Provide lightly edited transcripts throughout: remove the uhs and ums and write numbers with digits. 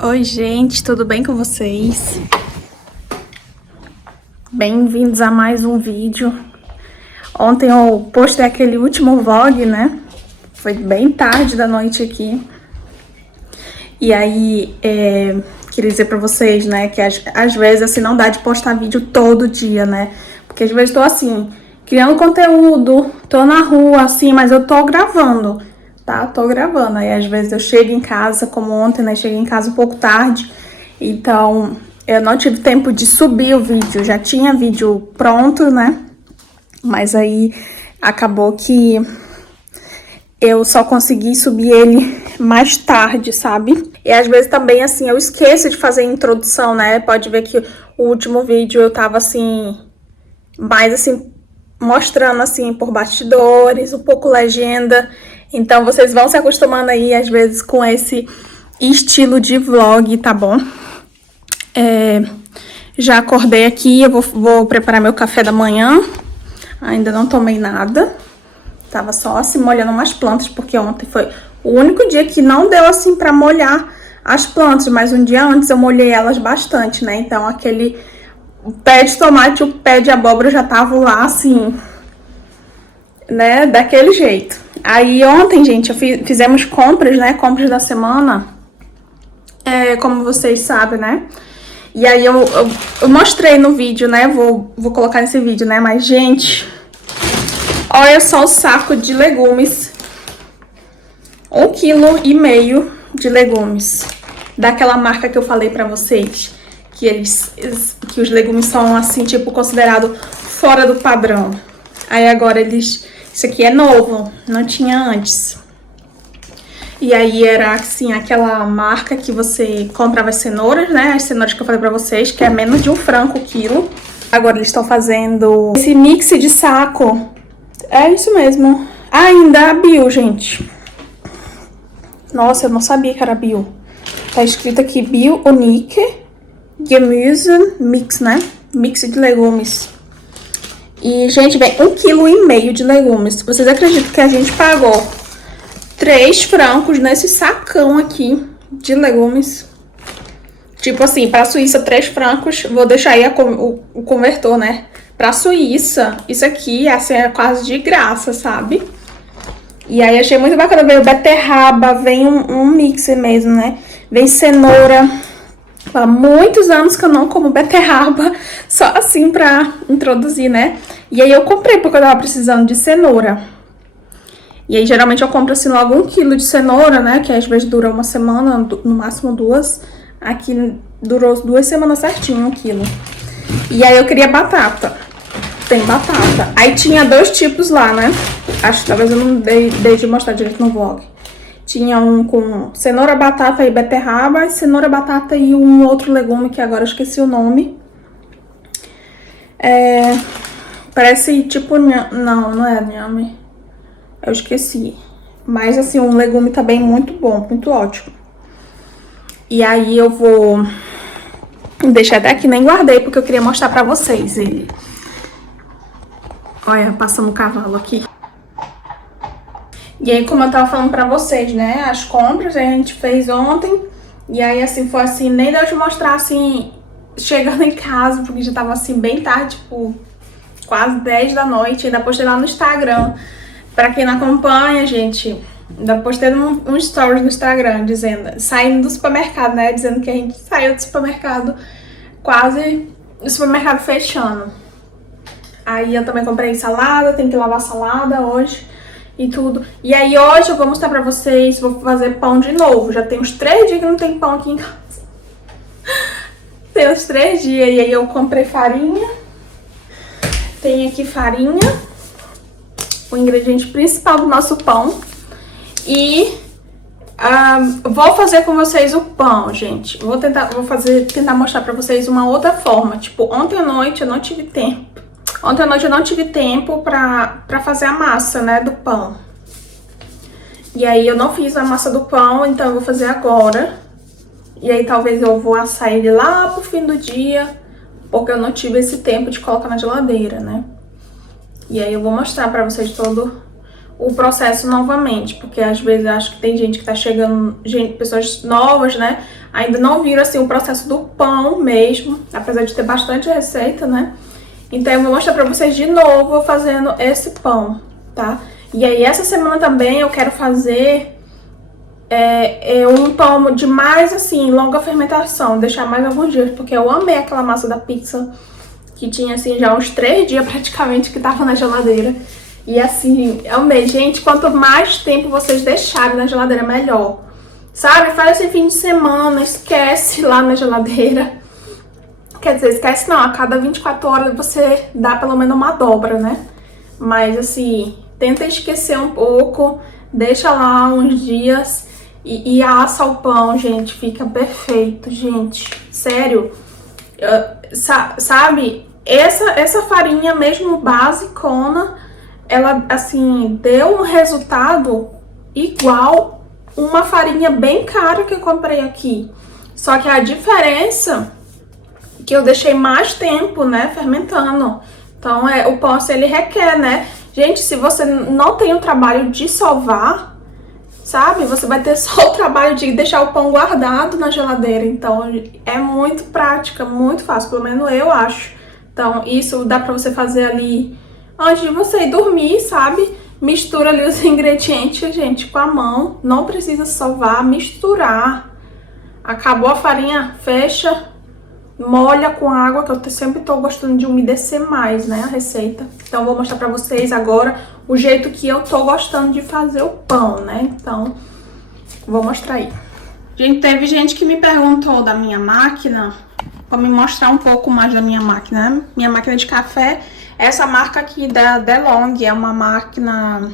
Oi, gente, tudo bem com vocês? Bem-vindos a mais um vídeo. Ontem eu postei aquele último vlog, né? Foi bem tarde da noite aqui. E aí, queria dizer pra vocês, né, que às vezes assim não dá de postar vídeo todo dia, né? Porque às vezes tô assim, criando conteúdo, tô na rua, assim, mas eu tô gravando. Tá, tô gravando, aí às vezes eu chego em casa, como ontem, né, cheguei em casa um pouco tarde, então eu não tive tempo de subir o vídeo, já tinha vídeo pronto, né, mas aí acabou que eu só consegui subir ele mais tarde, sabe? E às vezes também, assim, eu esqueço de fazer a introdução, né, pode ver que o último vídeo eu tava, assim, mais, assim, mostrando, assim, por bastidores, um pouco legenda. Então, vocês vão se acostumando aí, às vezes, com esse estilo de vlog, tá bom? Já acordei aqui, eu vou preparar meu café da manhã. Ainda não tomei nada. Tava só, assim, molhando umas plantas, porque ontem foi o único dia que não deu, assim, pra molhar as plantas. Mas um dia antes eu molhei elas bastante, né? Então, o pé de tomate e o pé de abóbora já estavam lá, assim, né, daquele jeito. Aí ontem, gente, fizemos compras, né, compras da semana, como vocês sabem, né, e aí eu mostrei no vídeo, né, vou colocar nesse vídeo, né, mas, gente, olha só o saco de legumes, 1,5 kg de legumes, daquela marca que eu falei pra vocês, que os legumes são, assim, tipo, considerado fora do padrão. Aí agora isso aqui é novo, não tinha antes. E aí era, assim, aquela marca que você comprava as cenouras, né? As cenouras que eu falei pra vocês, que é menos de R$1 o quilo. Agora eles estão fazendo esse mix de saco. É isso mesmo. Ainda bio, gente. Nossa, eu não sabia que era bio. Tá escrito aqui Bio Unique Gemüse Mix, né? Mix de legumes. E, gente, vem 1,5 kg de legumes. Vocês acreditam que a gente pagou 3 francos nesse sacão aqui de legumes? Tipo assim, pra Suíça, 3 francos. Vou deixar aí o convertor, né? Pra Suíça, isso aqui, assim, é quase de graça, sabe? E aí, achei muito bacana. Veio beterraba, vem um mix mesmo, né? Vem cenoura. Há muitos anos que eu não como beterraba, só assim pra introduzir, né? E aí eu comprei porque eu tava precisando de cenoura. E aí geralmente eu compro assim logo 1 kg de cenoura, né? Que às vezes dura uma semana, no máximo 2. Aqui durou 2 semanas certinho, 1 kg. E aí eu queria batata. Tem batata. Aí tinha 2 tipos lá, né? Acho que talvez eu não dei de mostrar direito no vlog. Tinha um com cenoura, batata e beterraba, cenoura, batata e um outro legume que agora eu esqueci o nome. Parece tipo... Não é inhame. Eu esqueci. Mas assim, um legume também muito bom, muito ótimo. E aí eu vou... Deixei até aqui, nem guardei porque eu queria mostrar pra vocês ele. Olha, passando o cavalo aqui. E aí, como eu tava falando pra vocês, né, as compras a gente fez ontem, e aí, assim, foi assim, nem deu de mostrar, assim, chegando em casa, porque já tava, assim, bem tarde, tipo, quase 10 da noite, ainda postei lá no Instagram, Pra quem não acompanha, gente, ainda postei um stories no Instagram dizendo, saindo do supermercado, né? Dizendo que a gente saiu do supermercado, quase o supermercado fechando. Aí eu também comprei salada, tem que lavar salada hoje e tudo. E aí hoje eu vou mostrar pra vocês, vou fazer pão de novo. Já tem uns 3 dias que não tem pão aqui em casa. Tem uns 3 dias. E aí eu comprei farinha. Tem aqui farinha, o ingrediente principal do nosso pão. E vou fazer com vocês o pão, gente. Vou tentar mostrar pra vocês uma outra forma. Tipo, ontem à noite eu não tive tempo. Ontem à noite eu não tive tempo pra fazer a massa, né, do pão. E aí eu não fiz a massa do pão, então eu vou fazer agora. E aí talvez eu vou assar ele lá pro fim do dia, porque eu não tive esse tempo de colocar na geladeira, né? E aí eu vou mostrar pra vocês todo o processo novamente, porque às vezes eu acho que tem gente que tá chegando, pessoas novas, né? Ainda não viram, assim, o processo do pão mesmo, apesar de ter bastante receita, né? Então eu vou mostrar pra vocês de novo fazendo esse pão, tá? E aí essa semana também eu quero fazer um pão de mais, assim, longa fermentação, deixar mais alguns dias, porque eu amei aquela massa da pizza, que tinha, assim, já uns 3 dias praticamente que tava na geladeira. E assim, amei, gente, quanto mais tempo vocês deixarem na geladeira, melhor. Sabe, faz esse fim de semana, esquece lá na geladeira. Quer dizer, esquece não, a cada 24 horas você dá pelo menos uma dobra, né? Mas assim, tenta esquecer um pouco, deixa lá uns dias e assa o pão, gente, fica perfeito, gente. Sério, sabe, essa farinha mesmo basicona, ela assim, deu um resultado igual uma farinha bem cara que eu comprei aqui. Só que a diferença que eu deixei mais tempo, né, fermentando. Então, o pão, assim, ele requer, né? Gente, se você não tem o trabalho de sovar, sabe? Você vai ter só o trabalho de deixar o pão guardado na geladeira. Então, é muito prática, muito fácil, pelo menos eu acho. Então, isso dá pra você fazer ali antes de você ir dormir, sabe? Mistura ali os ingredientes, gente, com a mão. Não precisa sovar, misturar. Acabou a farinha, fecha. Molha com água, que eu sempre tô gostando de umedecer mais, né, a receita. Então, vou mostrar pra vocês agora o jeito que eu tô gostando de fazer o pão, né? Então, vou mostrar aí. Gente, teve gente que me perguntou da minha máquina, pra me mostrar um pouco mais da minha máquina, né? Minha máquina de café, essa marca aqui da DeLonghi, é uma máquina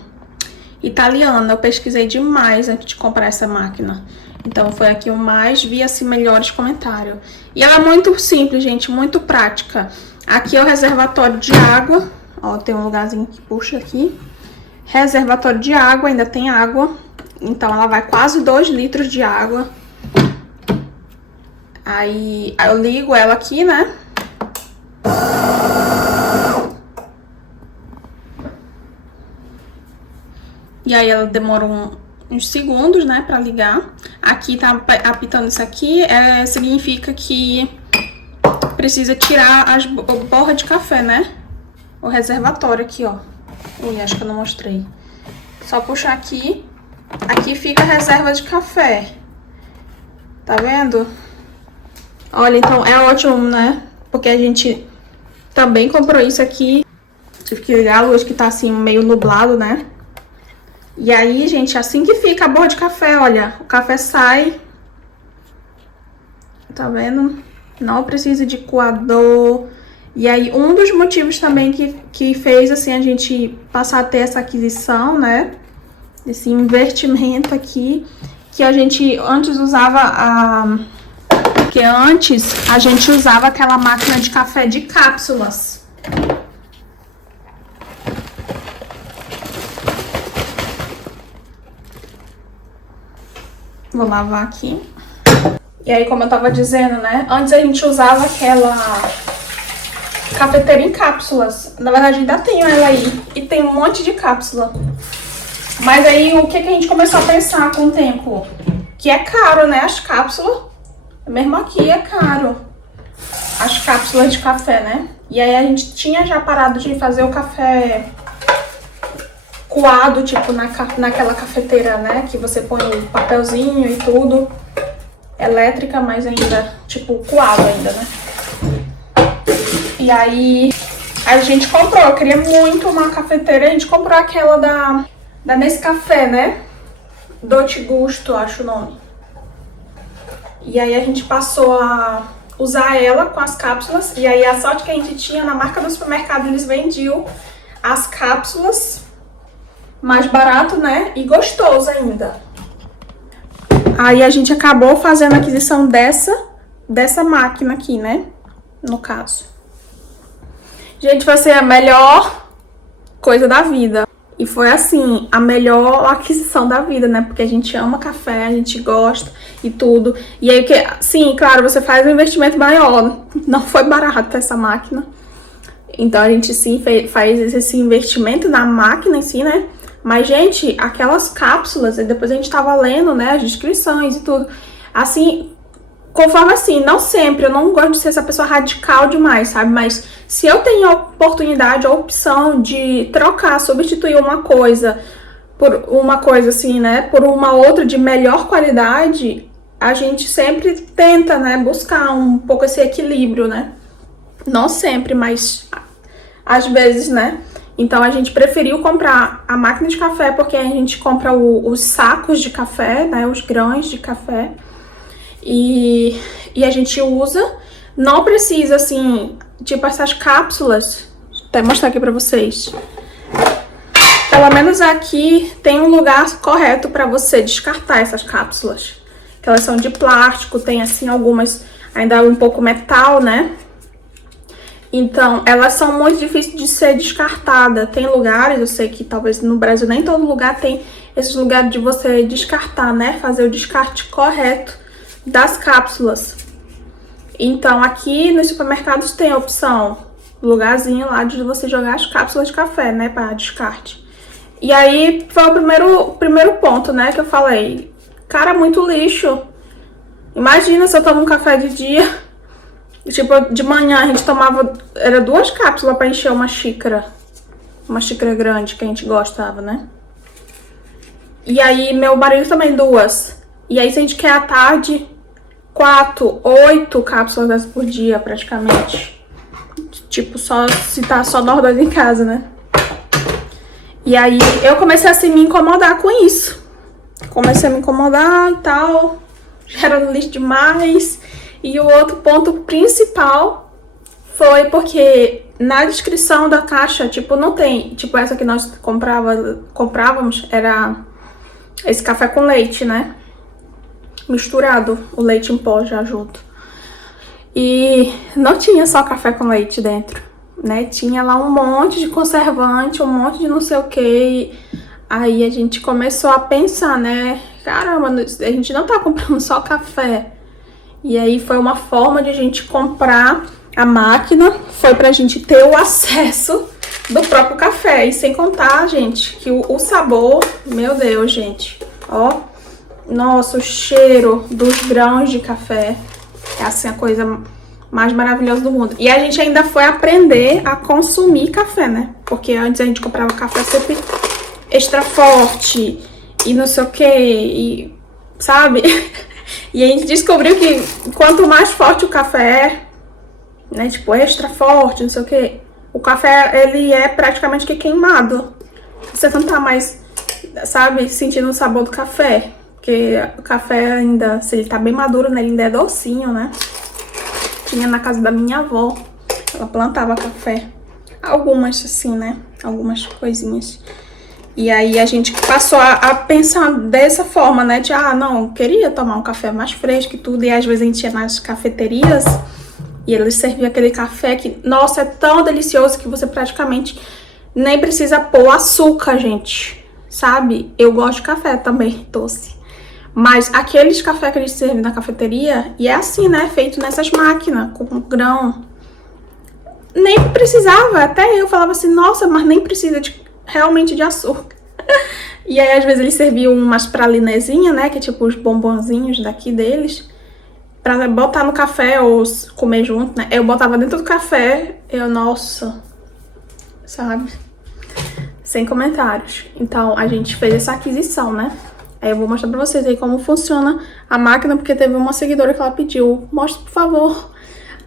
italiana. Eu pesquisei demais antes de comprar essa máquina. Então, foi a que eu mais vi, assim, melhores comentários. E ela é muito simples, gente, muito prática. Aqui é o reservatório de água. Ó, tem um lugarzinho que puxa aqui. Reservatório de água, ainda tem água. Então, ela vai quase 2 litros de água. Aí eu ligo ela aqui, né? E aí ela demora uns segundos, né, pra ligar. Aqui tá apitando isso aqui, significa que precisa tirar as borras de café, né? O reservatório aqui, ó. Ui, acho que eu não mostrei. Só puxar aqui. Aqui fica a reserva de café. Tá vendo? Olha, então é ótimo, né? Porque a gente também comprou isso aqui. Tive que ligar a luz que tá assim meio nublado, né? E aí, gente, assim que fica a borra de café, olha, o café sai. Tá vendo? Não precisa de coador. E aí, um dos motivos também que fez, assim, a gente passar a ter essa aquisição, né? Esse investimento aqui, que a gente antes usava Porque antes a gente usava aquela máquina de café de cápsulas. Vou lavar aqui. E aí, como eu tava dizendo, né? Antes a gente usava aquela cafeteira em cápsulas. Na verdade, ainda tenho ela aí. E tem um monte de cápsula. Mas aí, o que a gente começou a pensar com o tempo? Que é caro, né? As cápsulas. Mesmo aqui é caro. As cápsulas de café, né? E aí, a gente tinha já parado de fazer o café coado, tipo, naquela cafeteira, né? Que você põe o papelzinho e tudo. Elétrica, mas ainda, tipo, coado ainda, né? E aí a gente comprou, eu queria muito uma cafeteira, a gente comprou aquela da Nescafé, né? Dolce Gusto, acho o nome. E aí a gente passou a usar ela com as cápsulas. E aí a sorte que a gente tinha, na marca do supermercado, eles vendiam as cápsulas mais barato, né? E gostoso ainda. Aí a gente acabou fazendo a aquisição dessa máquina aqui, né? No caso. Gente, vai ser a melhor coisa da vida. E foi assim, a melhor aquisição da vida, né? Porque a gente ama café, a gente gosta e tudo. E aí, sim, claro, você faz um investimento maior. Não foi barato essa máquina. Então a gente sim faz esse investimento na máquina em si, né? Mas, gente, aquelas cápsulas, e depois a gente tava lendo, né, as descrições e tudo. Assim, conforme assim, não sempre, eu não gosto de ser essa pessoa radical demais, sabe? Mas se eu tenho a oportunidade, a opção de trocar, substituir uma coisa por uma coisa assim, né, por uma outra de melhor qualidade, a gente sempre tenta, né, buscar um pouco esse equilíbrio, né? Não sempre, mas às vezes, né? Então a gente preferiu comprar a máquina de café porque a gente compra os sacos de café, né? Os grãos de café. E a gente usa. Não precisa, assim, tipo essas cápsulas. Vou até mostrar aqui pra vocês. Pelo menos aqui tem um lugar correto pra você descartar essas cápsulas. Que elas são de plástico, tem assim algumas ainda um pouco metal, né? Então, elas são muito difíceis de ser descartadas. Tem lugares, eu sei que talvez no Brasil nem todo lugar tem esses lugares de você descartar, né? Fazer o descarte correto das cápsulas. Então, aqui nos supermercados tem a opção, lugarzinho lá de você jogar as cápsulas de café, né? Para descarte. E aí, foi o primeiro ponto, né? Que eu falei, cara, muito lixo. Imagina se eu tomo um café de dia... Tipo, de manhã a gente tomava... Era 2 cápsulas pra encher uma xícara. Uma xícara grande que a gente gostava, né? E aí, meu marido também 2. E aí, se a gente quer à tarde, 4, 8 cápsulas dessas por dia, praticamente. Tipo, só se tá só nós 2 em casa, né? E aí, eu comecei assim, me incomodar com isso. Comecei a me incomodar e tal. Já era lixo demais. E o outro ponto principal foi porque na descrição da caixa, tipo, não tem... Tipo, essa que nós comprávamos era esse café com leite, né? Misturado, o leite em pó já junto. E não tinha só café com leite dentro, né? Tinha lá um monte de conservante, um monte de não sei o que. Aí a gente começou a pensar, né? Caramba, a gente não tá comprando só café. E aí foi uma forma de a gente comprar a máquina, foi pra gente ter o acesso do próprio café. E sem contar, gente, que o sabor, meu Deus, gente, ó, nossa, o cheiro dos grãos de café é assim a coisa mais maravilhosa do mundo. E a gente ainda foi aprender a consumir café, né? Porque antes a gente comprava café sempre extra forte e não sei o que, e sabe? E a gente descobriu que quanto mais forte o café é, né, tipo, extra forte, não sei o que, o café, ele é praticamente que queimado. Você não tá mais, sabe, sentindo o sabor do café. Porque o café ainda, se ele tá bem maduro, né, ele ainda é docinho, né. Tinha na casa da minha avó, ela plantava café. Algumas, assim, né, algumas coisinhas. E aí a gente passou a pensar dessa forma, né? De, não, queria tomar um café mais fresco e tudo. E às vezes a gente ia nas cafeterias e eles serviam aquele café que, nossa, é tão delicioso que você praticamente nem precisa pôr açúcar, gente. Sabe? Eu gosto de café também, doce. Mas aqueles cafés que eles servem na cafeteria, e é assim, né? Feito nessas máquinas, com grão. Nem precisava, até eu falava assim, nossa, mas nem precisa realmente de açúcar. E aí, às vezes, eles serviam umas pralinezinhas, né? Que é tipo os bombonzinhos daqui deles. Pra botar no café ou comer junto, né? Eu botava dentro do café. Nossa. Sabe? sem comentários. Então, a gente fez essa aquisição, né? Aí eu vou mostrar pra vocês aí como funciona a máquina, porque teve uma seguidora que ela pediu, mostra, por favor,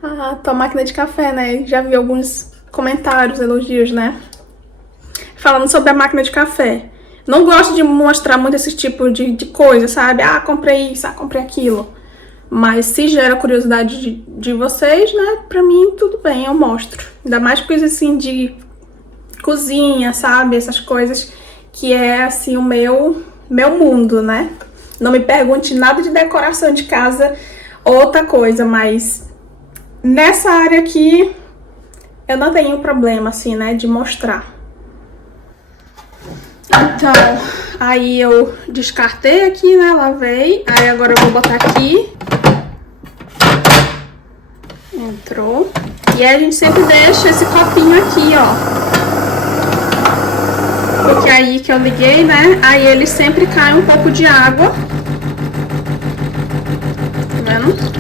a tua máquina de café, né? Já vi alguns comentários, elogios, né? Falando sobre a máquina de café. Não gosto de mostrar muito esse tipo de coisa, sabe? Ah, comprei isso, ah, comprei aquilo. Mas se gera curiosidade de vocês, né? Pra mim, tudo bem, eu mostro. Ainda mais coisas assim de cozinha, sabe? Essas coisas que é, assim, o meu mundo, né? Não me pergunte nada de decoração de casa, outra coisa, mas nessa área aqui eu não tenho problema, assim, né? De mostrar. Então, aí eu descartei aqui, né? Lavei. Aí agora eu vou botar aqui. Entrou. E aí a gente sempre deixa esse copinho aqui, ó. Porque aí que eu liguei, né? Aí ele sempre cai um pouco de água. Tá vendo?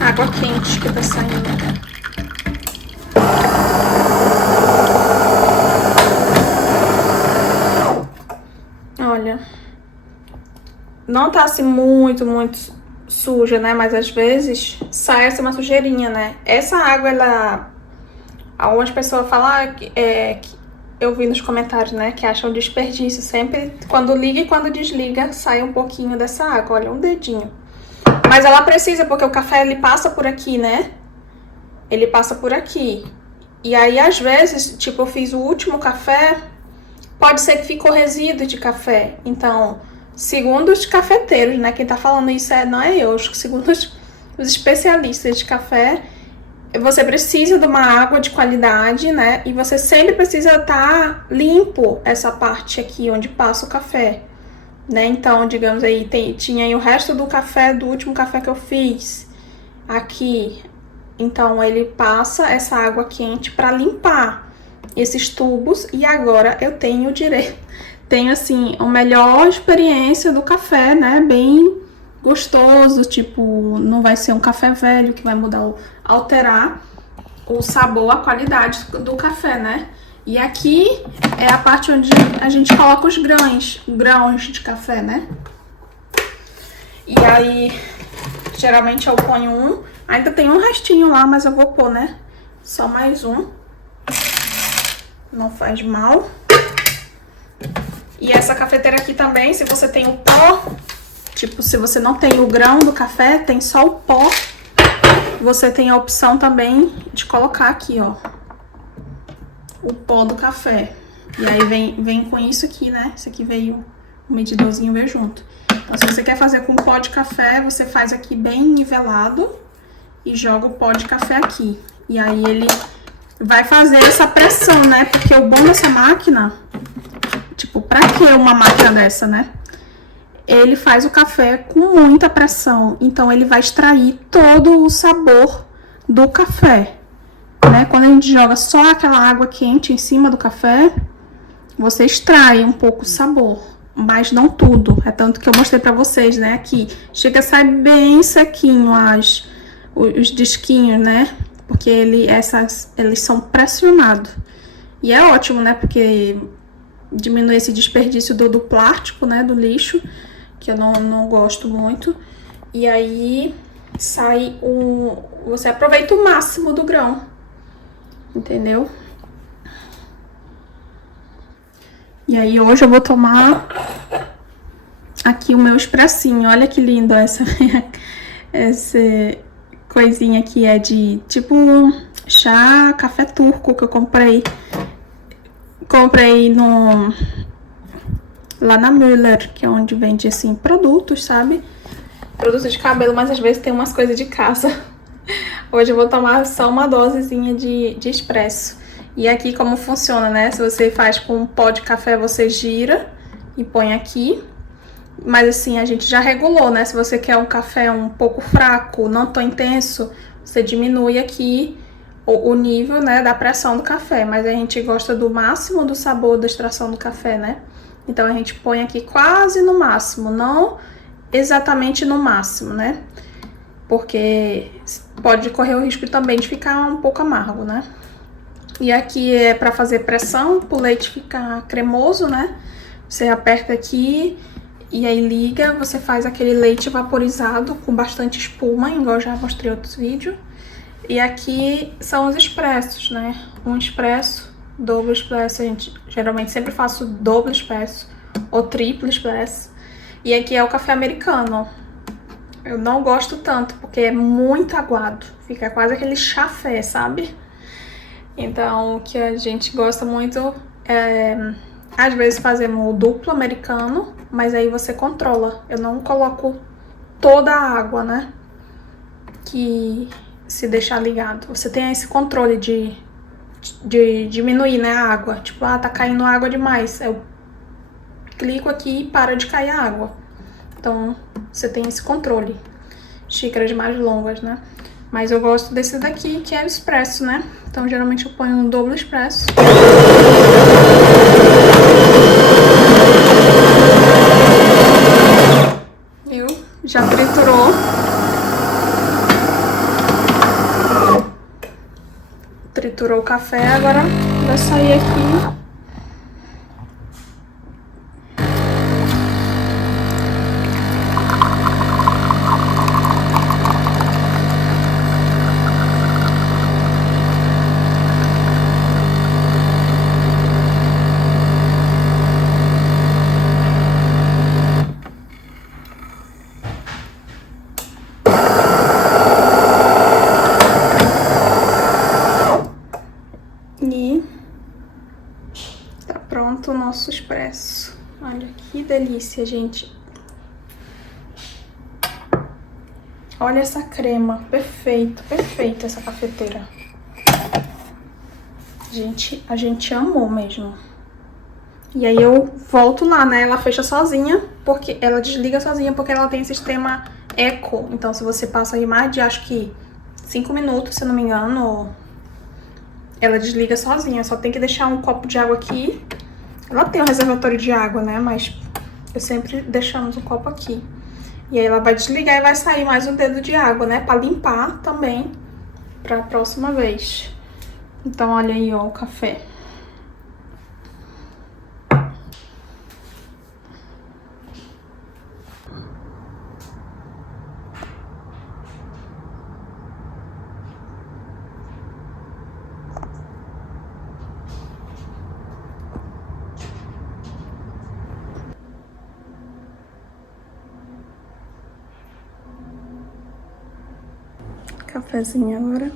Água quente que tá saindo. Olha, não tá assim muito suja, né? Mas às vezes sai assim uma sujeirinha, né? Essa água, ela... Algumas pessoas falam que eu vi nos comentários, né? Que acham desperdício. Sempre, quando liga e quando desliga, sai um pouquinho dessa água. Olha, um dedinho. Mas ela precisa, porque o café, ele passa por aqui, né? Ele passa por aqui. E aí, às vezes, tipo, eu fiz o último café, pode ser que ficou resíduo de café. Então, segundo os cafeteiros, né? Quem tá falando isso não é eu. Segundo os especialistas de café, você precisa de uma água de qualidade, né? E você sempre precisa estar limpo essa parte aqui onde passa o café. Né? Então, digamos aí, tinha aí o resto do café, do último café que eu fiz aqui. Então, ele passa essa água quente para limpar esses tubos. E agora eu tenho tenho assim, a melhor experiência do café, né? Bem gostoso, tipo, não vai ser um café velho que vai alterar o sabor, a qualidade do café, né? E aqui é a parte onde a gente coloca os grãos de café, né? E aí, geralmente eu ponho um. Ainda tem um restinho lá, mas eu vou pôr, né? Só mais um. Não faz mal. E essa cafeteira aqui também, se você tem o pó, tipo, se você não tem o grão do café, tem só o pó, você tem a opção também de colocar aqui, ó, o pó do café. E aí vem com isso aqui, né? Isso aqui veio, o medidorzinho veio junto. Então, se você quer fazer com pó de café, você faz aqui bem nivelado e joga o pó de café aqui. E aí ele vai fazer essa pressão, né? Porque o bom dessa máquina, tipo, pra que uma máquina dessa, né? Ele faz o café com muita pressão. Então, ele vai extrair todo o sabor do café. Né? Quando a gente joga só aquela água quente em cima do café, você extrai um pouco o sabor, mas não tudo. É tanto que eu mostrei pra vocês, né? Aqui chega a sair bem sequinho os disquinhos, né? Porque eles são pressionados. E é ótimo, né? Porque diminui esse desperdício do plástico, né? Do lixo, que eu não gosto muito. E aí sai você aproveita o máximo do grão. Entendeu? E aí hoje eu vou tomar aqui o meu expressinho. Olha que lindo essa coisinha aqui. É de tipo chá, café turco que eu comprei. Comprei lá na Müller, que é onde vende assim produtos, sabe? Produtos de cabelo, mas às vezes tem umas coisas de casa. Hoje eu vou tomar só uma dosezinha de expresso. E aqui como funciona, né? Se você faz com um pó de café, você gira e põe aqui. Mas assim, a gente já regulou, né? Se você quer um café um pouco fraco, não tão intenso, você diminui aqui o nível, né, da pressão do café. Mas a gente gosta do máximo do sabor da extração do café, né? Então a gente põe aqui quase no máximo, não exatamente no máximo, né? Porque pode correr o risco também de ficar um pouco amargo, né? E aqui é para fazer pressão, pro leite ficar cremoso, né? Você aperta aqui e aí liga, você faz aquele leite vaporizado com bastante espuma, igual eu já mostrei em outros vídeos. E aqui são os expressos, né? Um expresso, dobro expresso, a gente geralmente sempre faço dobro expresso ou triplo expresso. E aqui é o café americano. Eu não gosto tanto, porque é muito aguado. Fica quase aquele chafé, sabe? Então, o que a gente gosta muito é... Às vezes fazemos o duplo americano, mas aí você controla. Eu não coloco toda a água, né? Que se deixar ligado. Você tem esse controle de diminuir, né, a água. Tipo, tá caindo água demais. Eu clico aqui e para de cair a água. Então, você tem esse controle. Xícaras mais longas, né? Mas eu gosto desse daqui, que é o expresso, né? Então, geralmente eu ponho um dobro expresso. Viu? Já triturou. Triturou o café, agora vai sair aqui. E tá pronto o nosso expresso. Olha que delícia, gente. Olha essa crema, perfeito, perfeita essa cafeteira. Gente, a gente amou mesmo. E aí eu volto lá, né? Ela fecha sozinha, porque ela desliga sozinha, porque ela tem sistema eco. Então, se você passa aí mais de, acho que 5 minutos, se eu não me engano, ela desliga sozinha. Só tem que deixar um copo de água aqui. Ela tem um reservatório de água, né? Mas eu sempre deixamos o copo aqui. E aí ela vai desligar e vai sair mais um dedo de água, né? Pra limpar também pra próxima vez. Então, olha aí, ó, o café. Cafezinho agora.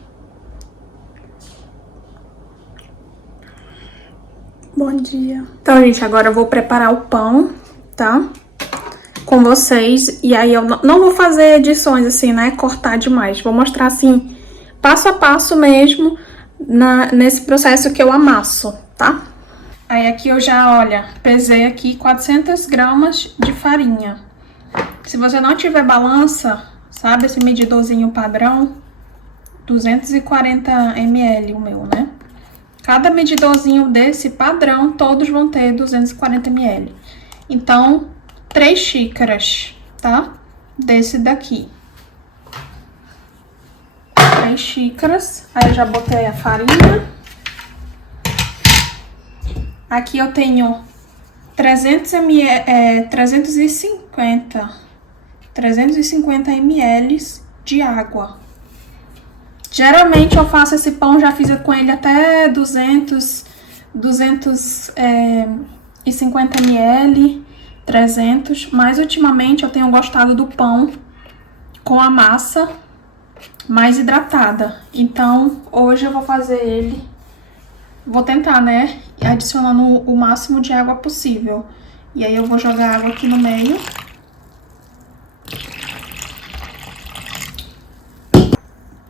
Bom dia. Então, gente, agora eu vou preparar o pão, tá? Com vocês. E aí eu não vou fazer edições assim, né? Cortar demais. Vou mostrar assim, passo a passo mesmo, nesse processo que eu amasso, tá? Aí aqui eu já, olha, pesei aqui 400 gramas de farinha. Se você não tiver balança, sabe, esse medidorzinho padrão, 240 ml o meu, né? Cada medidorzinho desse padrão, todos vão ter 240 ml. Então, 3 xícaras, tá? Desse daqui. 3 xícaras. Aí eu já botei a farinha. Aqui eu tenho 350 ml de água. Geralmente eu faço esse pão, já fiz com ele até 250 ml, 300, mas ultimamente eu tenho gostado do pão com a massa mais hidratada. Então, hoje eu vou fazer ele, vou tentar, né, adicionando o máximo de água possível. E aí eu vou jogar água aqui no meio.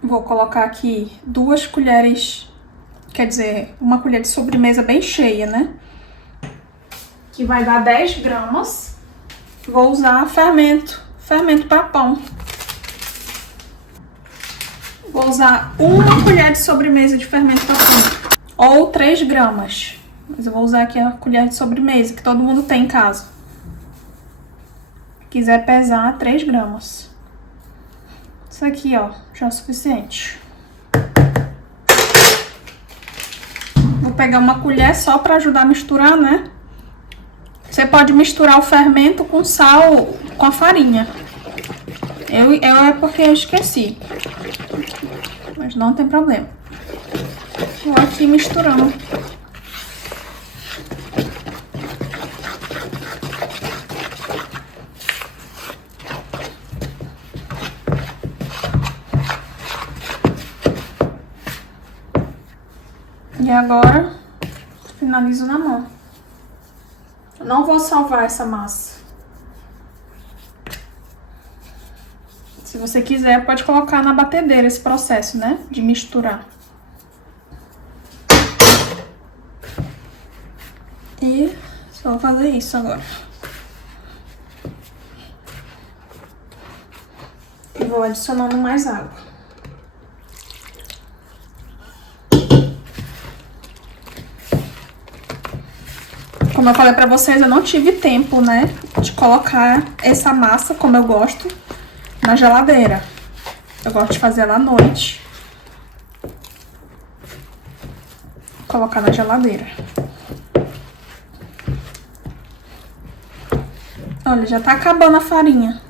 Vou colocar aqui 2 colheres, quer dizer, uma colher de sobremesa bem cheia, né? Que vai dar 10 gramas. Vou usar fermento para pão. Vou usar 1 colher de sobremesa de fermento para pão, ou 3 gramas. Mas eu vou usar aqui a colher de sobremesa, que todo mundo tem em casa. quiser pesar 3 gramas. Isso aqui, ó, já é o suficiente. Vou pegar uma colher só pra ajudar a misturar, né? Você pode misturar o fermento com sal, com a farinha. Eu é porque eu esqueci. Mas não tem problema. Vou aqui misturando. E agora, finalizo na mão. Eu não vou salvar essa massa. Se você quiser, pode colocar na batedeira esse processo, né? De misturar. E só vou fazer isso agora. E vou adicionando mais água. Como eu falei pra vocês, eu não tive tempo, né, de colocar essa massa, como eu gosto, na geladeira. Eu gosto de fazer ela à noite. Colocar na geladeira. Olha, já tá acabando a farinha.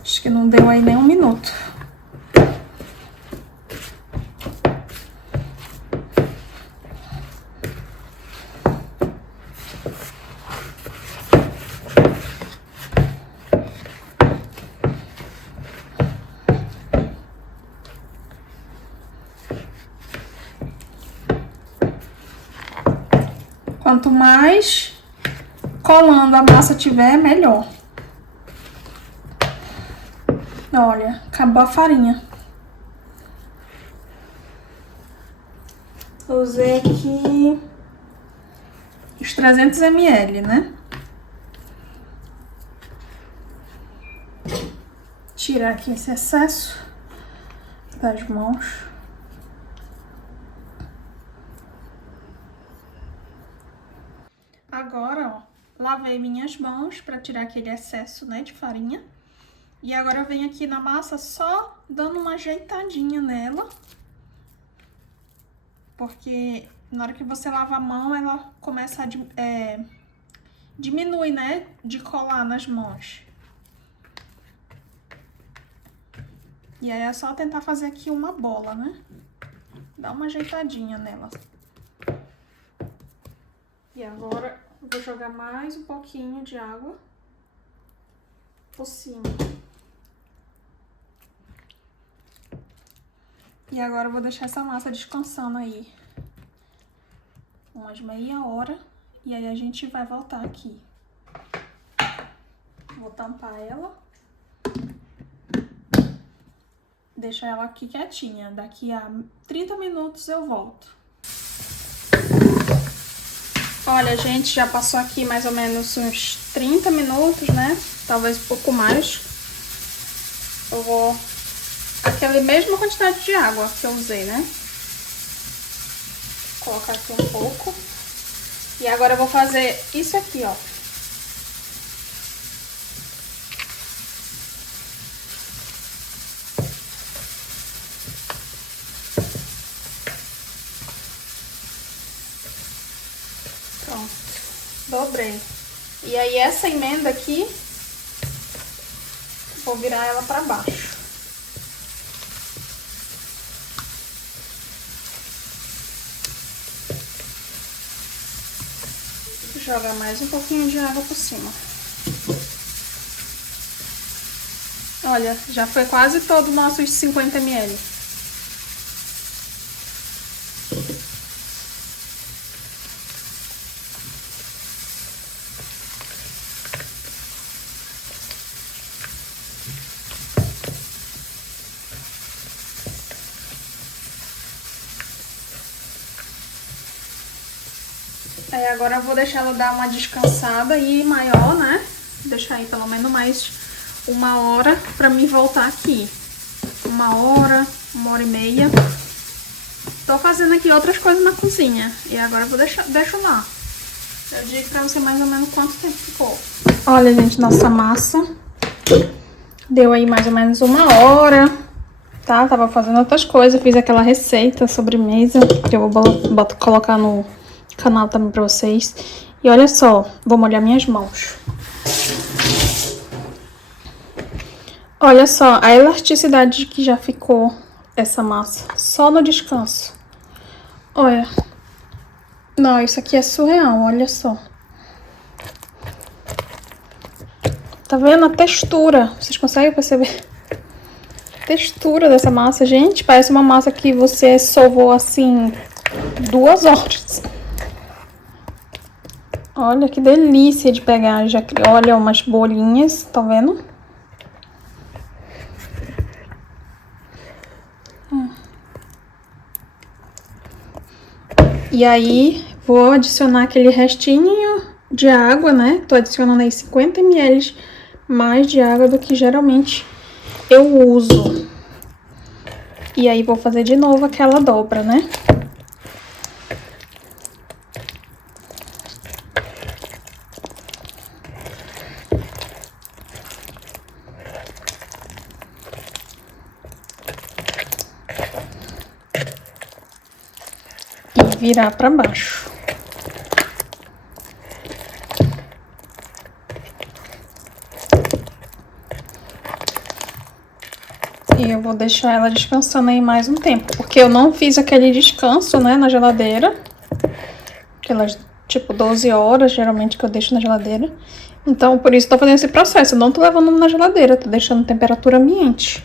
Acho que não deu aí nem 1 minuto. Quanto mais colando a massa tiver, melhor. Olha, acabou a farinha. Usei aqui os 300 ml, né? Tirar aqui esse excesso das mãos. Agora, ó, lavei minhas mãos para tirar aquele excesso, né, de farinha. E agora eu venho aqui na massa só dando uma ajeitadinha nela. Porque na hora que você lava a mão, ela começa a diminui, né, de colar nas mãos. E aí é só tentar fazer aqui uma bola, né? Dá uma ajeitadinha nela. E agora eu vou jogar mais um pouquinho de água por cima. E agora eu vou deixar essa massa descansando aí umas meia hora. E aí a gente vai voltar aqui. Vou tampar ela. Deixar ela aqui quietinha. Daqui a 30 minutos eu volto. Olha, gente, já passou aqui mais ou menos uns 30 minutos, né? Talvez um pouco mais. Eu vou... Aquela mesma quantidade de água que eu usei, né? Vou colocar aqui um pouco. E agora eu vou fazer isso aqui, ó. Pronto, dobrei. E aí essa emenda aqui, vou virar ela pra baixo. Jogar mais um pouquinho de água por cima. Olha, já foi quase todo o nossos 50 ml. Aí agora eu vou deixar ela dar uma descansada e maior, né? Deixar aí pelo menos mais 1 hora pra mim voltar aqui. 1 hora, 1h30. Tô fazendo aqui outras coisas na cozinha. E agora eu vou deixo lá. Eu digo pra você mais ou menos quanto tempo ficou. Olha, gente, nossa massa deu aí mais ou menos 1 hora, tá? Tava fazendo outras coisas, fiz aquela receita, sobremesa, que eu vou colocar no canal também pra vocês. E olha só, vou molhar minhas mãos. Olha só a elasticidade que já ficou essa massa, só no descanso. Olha. Não, isso aqui é surreal, olha só. Tá vendo a textura? Vocês conseguem perceber? A textura dessa massa, gente, parece uma massa que você sovou assim 2 horas. Olha que delícia de pegar, já olha umas bolinhas, tá vendo? E aí, vou adicionar aquele restinho de água, né? Tô adicionando aí 50 ml mais de água do que geralmente eu uso. E aí, vou fazer de novo aquela dobra, né? E virar pra baixo. E eu vou deixar ela descansando aí mais um tempo, porque eu não fiz aquele descanso, né, na geladeira. Aquelas, tipo, 12 horas, geralmente, que eu deixo na geladeira. Então, por isso tô fazendo esse processo. Eu não tô levando na geladeira, tô deixando temperatura ambiente.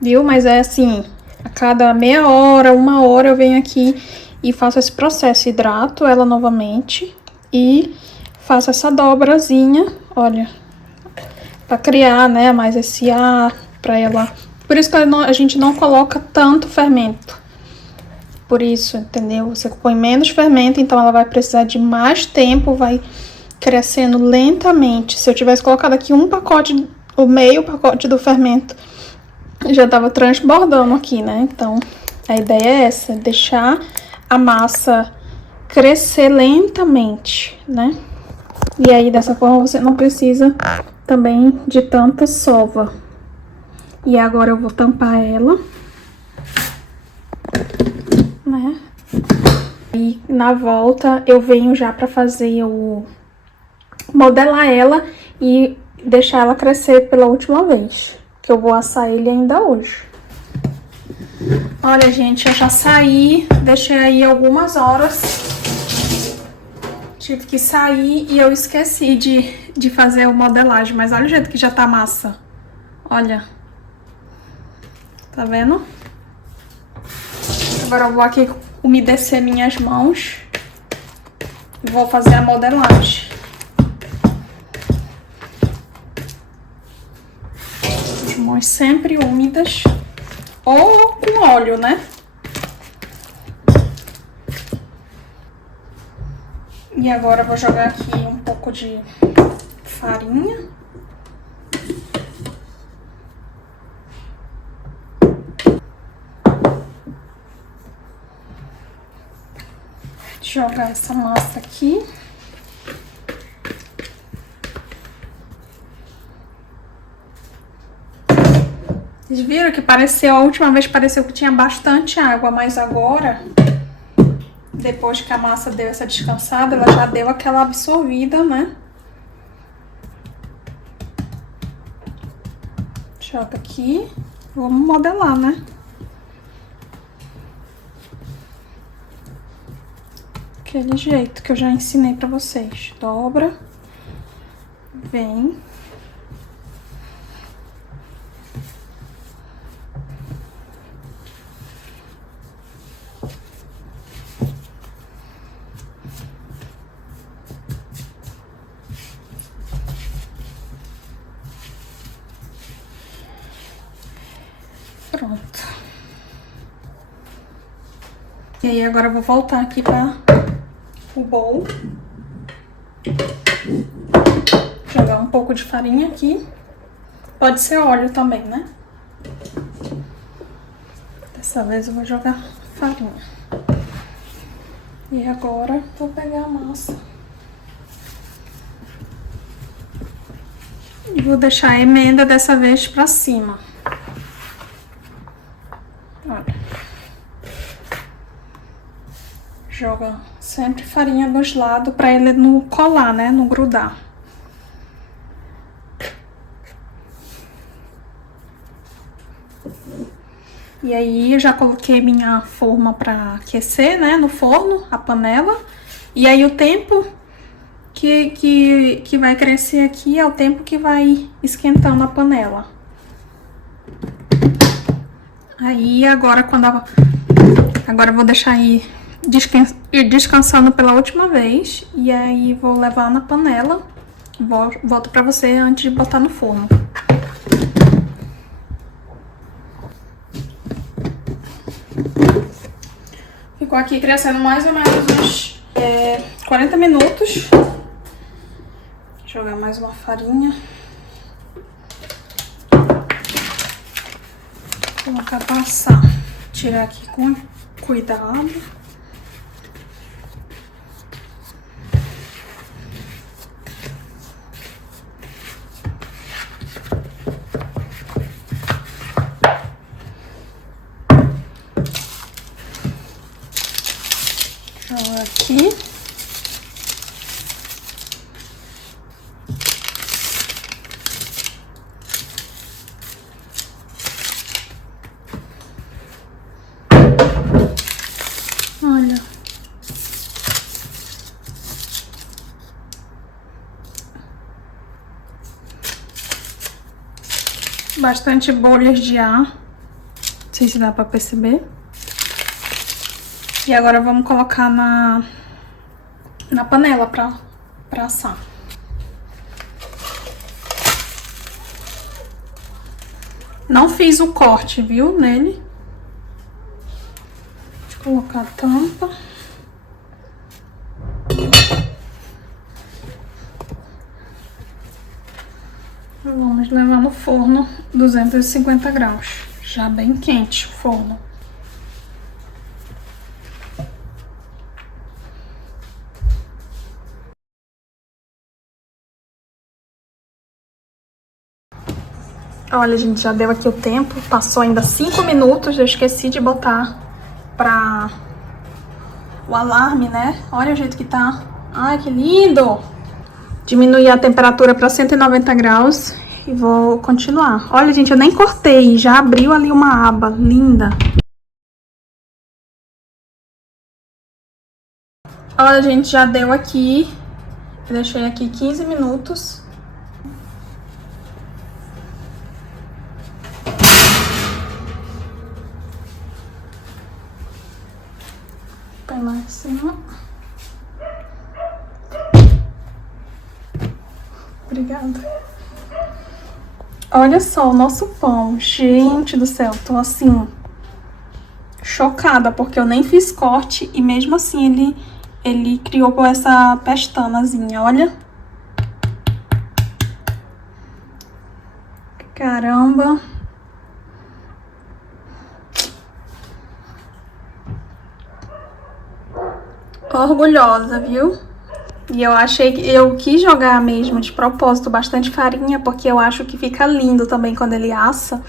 Viu? Mas é assim, a cada meia hora, 1 hora, eu venho aqui e faço esse processo. Hidrato ela novamente e faço essa dobrazinha, olha, pra criar, né, mais esse ar pra ela. Por isso que a gente não coloca tanto fermento. Por isso, entendeu? Você põe menos fermento, então ela vai precisar de mais tempo, vai crescendo lentamente. Se eu tivesse colocado aqui um pacote, o meio pacote do fermento, já tava transbordando aqui, né? Então, a ideia é essa, deixar a massa crescer lentamente, né? E aí, dessa forma, você não precisa também de tanta sova. E agora eu vou tampar ela, né? E na volta eu venho já pra fazer modelar ela e deixar ela crescer pela última vez, que eu vou assar ele ainda hoje. Olha, gente, eu já saí, deixei aí algumas horas. Tive que sair e eu esqueci de fazer a modelagem, mas olha o jeito que já tá a massa. Olha. Tá vendo? Agora eu vou aqui umedecer minhas mãos e vou fazer a modelagem. As mãos sempre úmidas ou com óleo, né? E agora eu vou jogar aqui um pouco de farinha. Jogar essa massa aqui. Vocês viram que pareceu, a última vez pareceu que tinha bastante água, mas agora, depois que a massa deu essa descansada, ela já deu aquela absorvida, né? Joga aqui. Vamos modelar, né? Aquele jeito que eu já ensinei pra vocês. Dobra. Vem. Pronto. E aí agora eu vou voltar aqui para o bowl. Jogar um pouco de farinha aqui. Pode ser óleo também, né? Dessa vez eu vou jogar farinha. E agora vou pegar a massa Vou deixar a emenda dessa vez pra cima. Olha. Joga sempre farinha dos lados pra ele não colar, né? Não grudar. E aí, eu já coloquei minha forma pra aquecer, né? No forno, a panela. E aí, o tempo que vai crescer aqui é o tempo que vai esquentando a panela. Aí, agora, agora eu vou deixar ir descansando pela última vez. E aí, vou levar na panela. Volto pra você antes de botar no forno. Ficou aqui crescendo mais ou menos uns 40 minutos. Jogar mais uma farinha. Colocar pra assar. Tirar aqui com cuidado. Joga aqui. Olha. Bastante bolhas de ar. Não sei se dá pra perceber. E agora vamos colocar na panela pra assar. Não fiz o corte, viu, nele. Deixa eu colocar a tampa. Vamos levar no forno 250 graus. Já bem quente o forno. Olha, gente, já deu aqui o tempo. Passou ainda 5 minutos. Eu esqueci de botar o alarme, né? Olha o jeito que tá. Ai, que lindo! Diminuir a temperatura para 190 graus e vou continuar. Olha, gente, eu nem cortei. Já abriu ali uma aba. Linda! Olha, gente, já deu aqui. Eu deixei aqui 15 minutos. Põe lá em cima. Obrigada. Olha só o nosso pão. Gente do céu, tô assim chocada, porque eu nem fiz corte e mesmo assim ele criou com essa pestanazinha, olha. Caramba. Orgulhosa, viu? E eu quis jogar mesmo de propósito bastante farinha, porque eu acho que fica lindo também quando ele assa,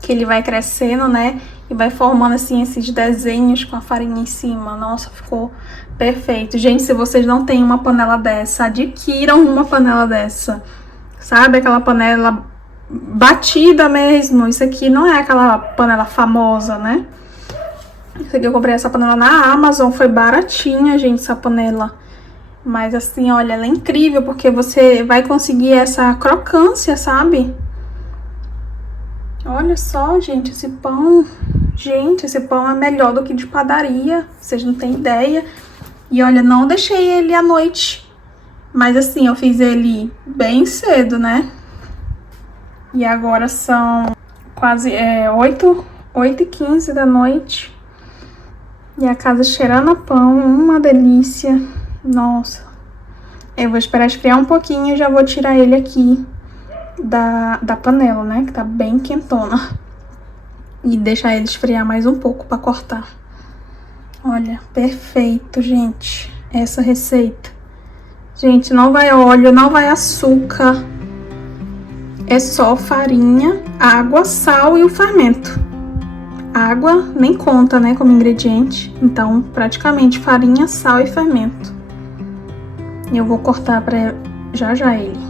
que ele vai crescendo, né? E vai formando assim esses desenhos com a farinha em cima. Nossa, ficou perfeito. Gente, se vocês não têm uma panela dessa, adquiram uma panela dessa. Sabe? Aquela panela batida mesmo. Isso aqui não é aquela panela famosa, né? Isso aqui eu comprei essa panela na Amazon, foi baratinha, gente, essa panela. Mas assim, olha, ela é incrível, porque você vai conseguir essa crocância, sabe? Olha só, gente, esse pão. Gente, esse pão é melhor do que de padaria, vocês não têm ideia. E olha, não deixei ele à noite. Mas assim, eu fiz ele bem cedo, né? E agora são quase 8h15 da noite. E a casa cheirando a pão, uma delícia. Nossa. Eu vou esperar esfriar um pouquinho e já vou tirar ele aqui da panela, né? Que tá bem quentona. E deixar ele esfriar mais um pouco pra cortar. Olha, perfeito, gente. Essa receita. Gente, não vai óleo, não vai açúcar. é só farinha, água, sal e o fermento. Água nem conta, né, como ingrediente. Então, praticamente farinha, sal e fermento. Eu vou cortar para já ele.